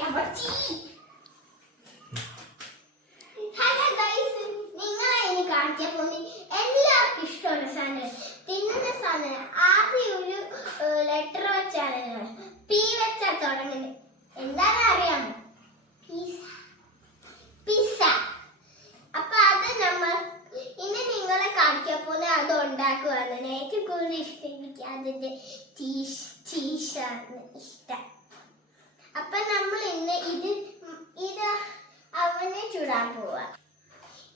Hello guys, നിങ്ങളെ ഇനി കാണിക്കാൻ പോകുന്നത് എല്ലാവർക്കും ഇഷ്ടമുള്ള സാധനം, തിന്നുന്ന സാധനം. ആദ്യം ഒരു ലെറ്റർ വെച്ചാണ് പി വെച്ചാൽ തുടങ്ങുന്നത്. എന്താണെന്ന് അറിയാമോ? പിസ്സ. അപ്പൊ അത് നമ്മൾ ഇനി നിങ്ങളെ കാണിക്കാൻ പോകുന്നത് അത് ഉണ്ടാക്കുവാണ്. ഏറ്റവും കൂടുതൽ ഇഷ്ടം എനിക്ക് അതിന്റെ ചീസാണ് ഇഷ്ടം. അപ്പൊ നമ്മൾ ഇന്ന് ഇത് അവനെ ചൂടാൻ പോവാ.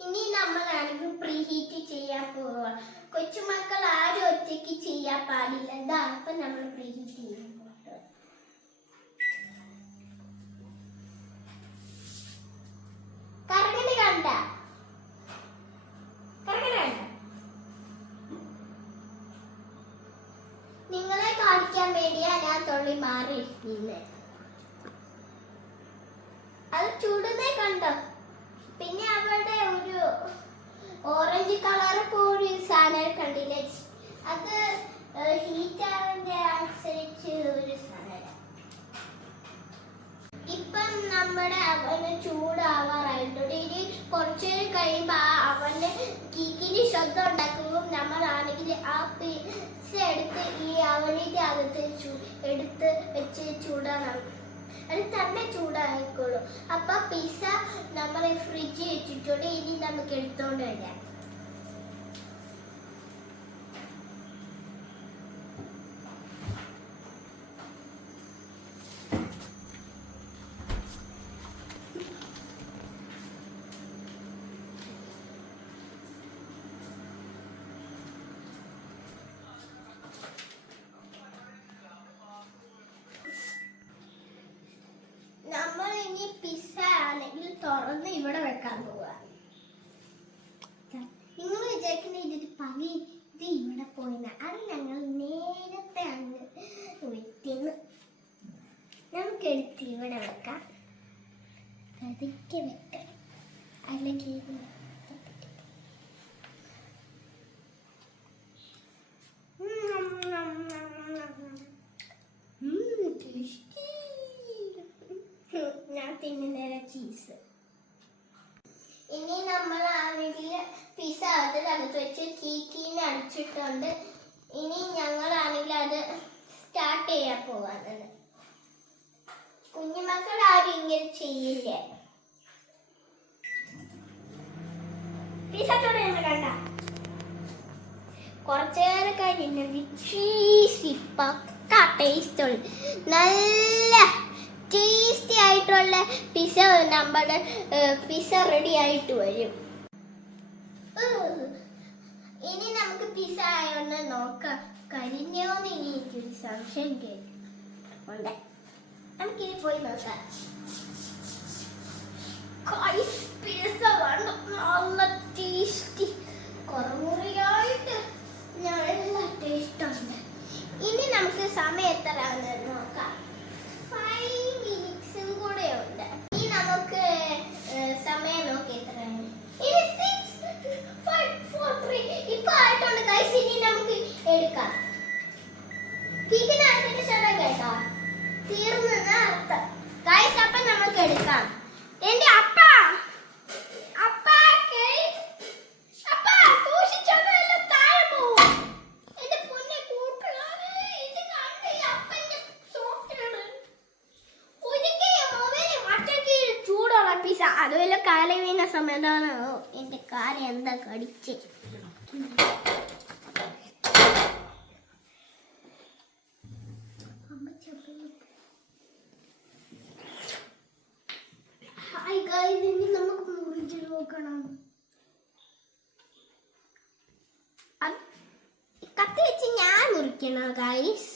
ഇനി നമ്മളാണെങ്കിൽ പ്രീ ഹീറ്റ് ചെയ്യാൻ പോവാ. കൊച്ചുമക്കൾ ആരും ഒറ്റയ്ക്ക് ചെയ്യാൻ പാടില്ല. എന്താ അപ്പൊ നമ്മൾ പ്രീ ഹീറ്റ് ചെയ്യാൻ പോവാ. കറങ്ങുന്നത് കണ്ട നിങ്ങളെ കാണിക്കാൻ വേണ്ടിയാ ഞാൻ തൊള്ളി മാറി ഇരിക്കുന്നത്. അത് ചൂടുന്നേ കണ്ടോ? പിന്നെ അവിടെ ഒരു ഓറഞ്ച് കളർ ഒരു സാധനം കണ്ടില്ലേ? അത് ഹീറ്റ് ആവുന്നതിന്റെ അനുസരിച്ച് ഒരു സാധനം. ഇപ്പം നമ്മുടെ അവന് ചൂടാവാറായിട്ടുണ്ട്. ഇനി കുറച്ച് കഴിയുമ്പോ അവന് കീക്കിന് ശബ്ദം ഉണ്ടാക്കുമ്പോൾ നമ്മളാണെങ്കിൽ ആ പിസ്സ എടുത്ത് ഈ അവനിന്റെ അകത്ത് എടുത്ത് വെച്ച് ചൂടാണ്. അത് തന്നെ ചൂടായിക്കോളും. അപ്പൊ പിസ്സ നമ്മൾ ഫ്രിഡ്ജിൽ വെച്ചിട്ടുണ്ട്. ഇനി നമുക്ക് എടുത്തോണ്ട് വരാം. നമ്മൾ ഇനി പിസ്സ ആണെങ്കിൽ തുറന്ന് ഇവിടെ വെക്കാൻ പോവാ. നിങ്ങൾ വിചാരിക്കുന്ന ഇതിന്റെ പകി ഇത് ഇവിടെ പോയിന്ന അത് ഞങ്ങൾ നേരത്തെ അങ്ങ് വെട്ടിന്ന്. നമുക്ക് എടുത്ത് ഇവിടെ വെക്കാം. പതുക്കെ വെക്കാം, അല്ലെങ്കിൽ ഞാൻ തിന്നുന്ന ചീസ്. ഇനി നമ്മളാണെങ്കിൽ പിസ്സ അതിനകത്ത് വെച്ച് കീക്കീനെ അടിച്ചിട്ടുണ്ട്. ഇനി ഞങ്ങളാണെങ്കിൽ അത് സ്റ്റാർട്ട് ചെയ്യാൻ പോവാണ്. കുഞ്ഞുമക്കൾ ആരും ഇങ്ങനെ ചെയ്യില്ലേ. പിസ്സ കണ്ട കുറച്ചു നേരം കഴിഞ്ഞ ചീസ് പക്ക ടേസ്റ്റ് ഉണ്ട്. നല്ല ടേസ്റ്റി ആയിട്ടുള്ള പിസ്സ നമ്മുടെ പിസ്സ റെഡി ആയിട്ട് വരും. ഇനി നമുക്ക് പിസ്സ ആയോന്ന് നോക്കാം. കരിഞ്ഞോന്ന് ഇനി എനിക്കൊരു സംശയം കേൾക്കുന്നുണ്ട്. നമുക്കിനി പോയി നോക്കാം. പിസ്സ നല്ല ടേസ്റ്റി കുറമുറിയായിട്ട് നല്ല ടേസ്റ്റ് ഉണ്ട്. ഇനി നമുക്ക് സമയം എത്രയാണെന്ന് നോക്കാം. 5 മിനിറ്റ്സും കൂടെ ഉണ്ട്. ഇനി നമുക്ക് സമയം നോക്കി എത്രയാണ്. ഇനി 6, 5, 4, 3 ഇപ്പൊ ആയിട്ടുണ്ട് ഗൈസ്. ഇനി നമുക്ക് എടുക്കാം. കീക്കിനകത്തിന്റെ ശബ്ദം കേട്ടോ? തീർന്നെന്ന അർത്ഥം ഗൈസ്. അപ്പൊ നമുക്ക് എടുക്കാം. എന്റെ അപ്പ അതുപോലെ കാല വീണ സമയത്താണ് എന്റെ കാല എന്താ കടിച്ച്. ഹായ് ഗൈസ്, ഇനി നമുക്ക് മുറിച്ച് നോക്കണം. കത്തി വെച്ച് ഞാൻ മുറിക്കണം ഗൈസ്.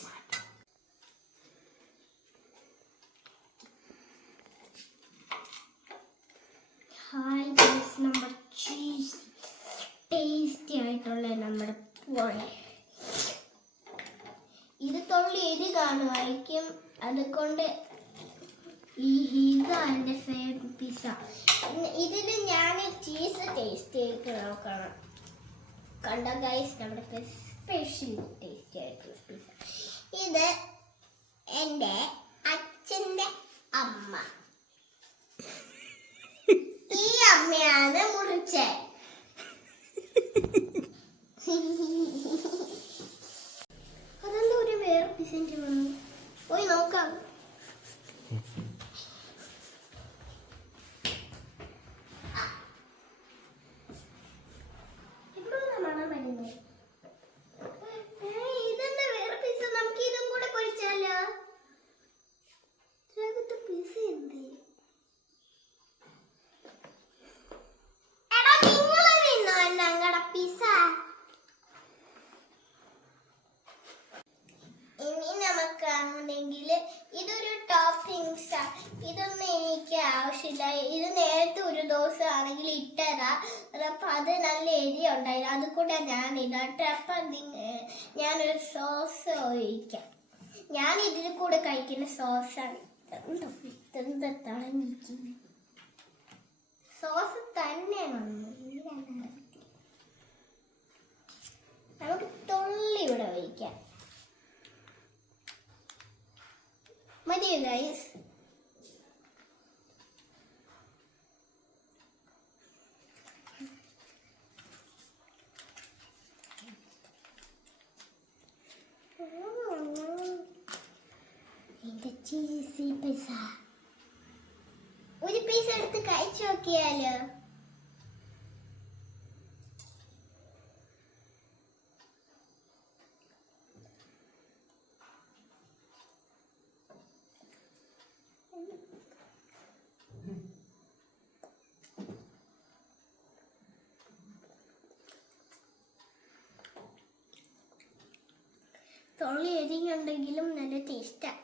ഹായ് ഗൈസ്, നമ്മുടെ ചീസ് ടേസ്റ്റി ആയിട്ടുള്ള നമ്മുടെ ഇത് തൊള്ളി എരി കാണുമായിരിക്കും. അതുകൊണ്ട് ഇതാണ് എൻ്റെ ഫേവറേറ്റ് പിസ്സ. ഇതിൽ ഞാൻ ചീസ് ടേസ്റ്റ് ചെയ്ത് നോക്കണം. കണ്ടോ ഗൈസ്, നമ്മുടെ സ്പെഷ്യൽ ടേസ്റ്റി ആയിട്ടുള്ള പിസ്സ. ഇത് എൻ്റെ അച്ഛൻ്റെ അമ്മ പോയി നോക്കാം. ഇതെന്താ വേറെ പിസ്സ? നമുക്ക് ഇതും കൂടെ പൊരിച്ചാലോ? പിസ്സ എന്ത്? എടാ നിങ്ങൾ തിന്നോ ഞങ്ങളുടെ പിസ്സ? ഇനി നമുക്കാണെങ്കിൽ ഇതൊരു ടോപ്പിങ്സ്. ഇതൊന്നും എനിക്ക് ആവശ്യമില്ല. ഇത് നേരത്തെ ഒരു ദിവസം ആണെങ്കിൽ ഇട്ടതാ. അപ്പം അത് നല്ല എരി ഉണ്ടായില്ല. അത് കൂടെ ഞാൻ ഇതാട്ടെ. അപ്പം ഞാനൊരു സോസ് ഒഴിക്കാം. ഞാൻ ഇതിൽ കൂടെ കഴിക്കുന്ന സോസാണ്. എന്താ തളഞ്ഞിരിക്കുന്നത്? സോസ് തന്നെ വന്നു. നമുക്ക് തുള്ളി ഇവിടെ ഒഴിക്കാം. മതിയോ ഗൈസ്? എന്റെ ചീസി പിസ്സ. ഒരു പീസ് എടുത്ത് കഴിച്ചു നോക്കിയാലോ? തൊള്ളി എരിയുണ്ടെങ്കിലും നല്ല ടേസ്റ്റാണ്.